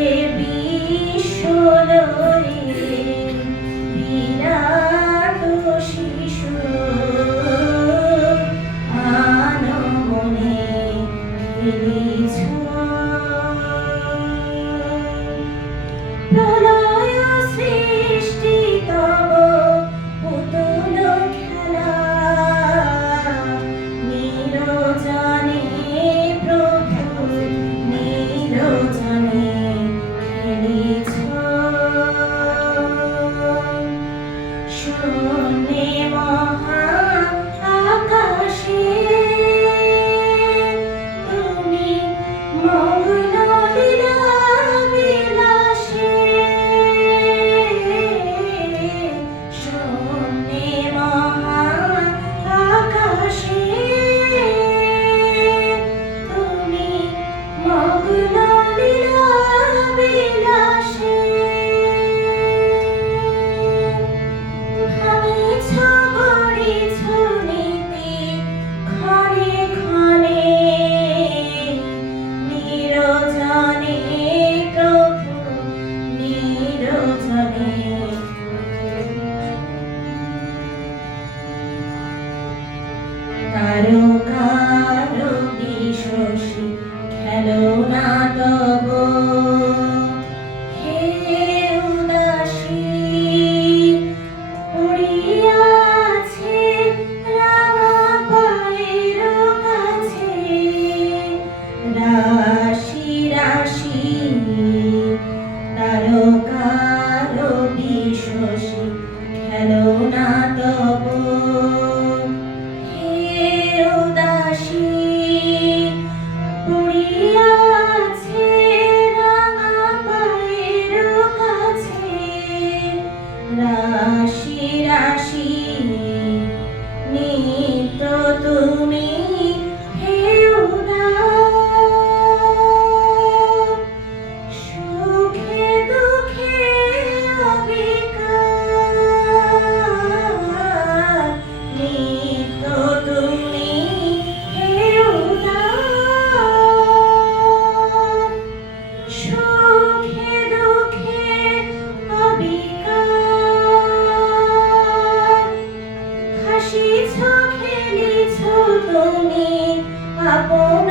এ বিশ্বলয়ে বিরাট শিশু আনমনে খেলিছ। প্রলয় সৃষ্টি তব পুতুল খেলা, নিরজনে প্রভু নিরজনে খেলিছ। শূন্যে মহা আকাশে তুমি মগ্ন লীলা বিলাসে। শূন্যে মহা আকাশে তুমি মগ্ন লীলা বিলাসে। ভাঙিছ গড়িছ নীতি ক্ষণে ক্ষণে, নিরজনে প্রভু নিরজনে। তারকার বিশসী খেলনা তব, হে উদাসী পড়িয়াছে রাঙা পায়ের কাছে। রাশি রাশি তারকার বিশসী খেলনা তব, হে উদাসী পড়িয়াছে রাঙা পায়ের কাছে। রাশি রাশি নিত্য তুমি হে উদার, সুখে দুঃখে অবিকার। নিত্য তুমি হে উদার, সুখে দুঃখে অবিকার। হাসিছ খেলিছ তুমি আপন